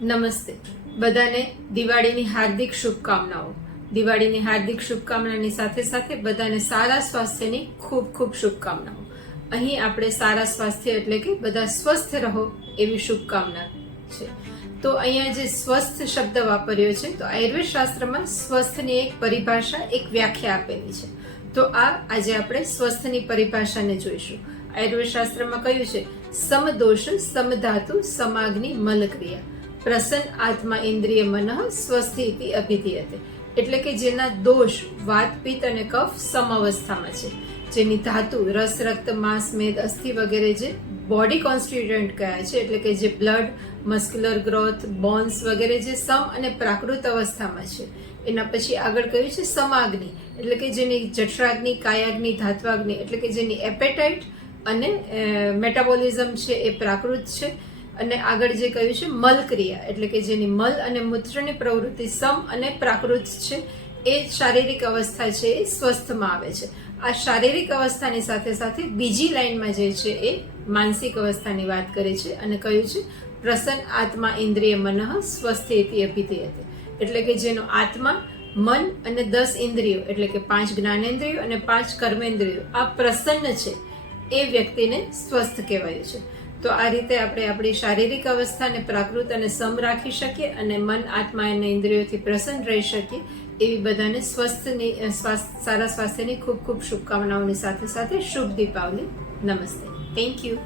નમસ્તે બધાને દિવાળીની હાર્દિક શુભકામનાઓ. દિવાળીની હાર્દિક શુભકામનાની સાથે સાથે બધાને સારા સ્વાસ્થ્યની ખૂબ ખૂબ શુભકામનાઓ. અહીં આપણે સારા સ્વાસ્થ્ય એટલે કે બધા સ્વસ્થ રહો એવી શુભકામના છે. તો અહીંયા જે સ્વસ્થ શબ્દ વાપર્યો છે તો આયુર્વેદ શાસ્ત્રમાં સ્વસ્થની એક પરિભાષા, એક વ્યાખ્યા આપેલી છે. તો આજે આપણે સ્વસ્થની પરિભાષાને જોઈશું. આયુર્વેદ શાસ્ત્રમાં કહ્યું છે સમદોષ સમધાતુ સમાગ્નિ મલક્રિયા પ્રસન્ન આત્મા ઇન્દ્રિય મનઃ સ્વસ્થિતિ અભિધીયતે. એટલે કે જેના દોષ વાત પિત્ત અને કફ સમઅવસ્થામાં છે, જેની ધાતુ રસ રક્ત માંસ મેદ અસ્થિ વગેરે જે બોડી કોન્સ્ટિટ્યુઅન્ટ કયા છે, એટલે કે જે બ્લડ મસ્ક્યુલર ગ્રોથ બોન્સ વગેરે જે સમ અને પ્રાકૃત અવસ્થામાં છે. એના પછી આગળ કહ્યું છે સમાગ્નિ, એટલે કે જેની જઠરાગ્નિ કાયાગ્નિ ધાત્વાગ્નિ, એટલે કે જેની એપેટાઇટ અને મેટાબોલિઝમ છે એ પ્રાકૃત છે. અને આગળ જે કહ્યું છે મલક્રિયા, એટલે કે જેની મલ અને મૂત્રની પ્રવૃત્તિ સમ અને પ્રાકૃત છે, એ શારીરિક અવસ્થા છે એ સ્વસ્થમાં આવે છે. આ શારીરિક અવસ્થાની સાથે સાથે બીજી લાઈનમાં જે છે એ માનસિક અવસ્થાની વાત કરે છે અને કહ્યું છે પ્રસન્ન આત્મા ઇન્દ્રિય મનઃ સ્વસ્થિતિ અભિધીયતે. એટલે કે જેનો આત્મા મન અને 10 ઇન્દ્રિયો, એટલે કે 5 જ્ઞાનેન્દ્રિયો અને 5 કર્મેન્દ્રિયો આ પ્રસન્ન છે એ વ્યક્તિને સ્વસ્થ કહેવાયું છે. તો આ રીતે આપણે આપણી શારીરિક અવસ્થાને પ્રાકૃત અને સમ રાખી શકીએ અને મન આત્મા અને ઇન્દ્રિયોથી પ્રસન્ન રહી શકીએ એવી બધાને સારા સ્વાસ્થ્યની ખૂબ ખૂબ શુભકામનાઓની સાથે સાથે શુભ દીપાવલી. નમસ્તે. Thank you.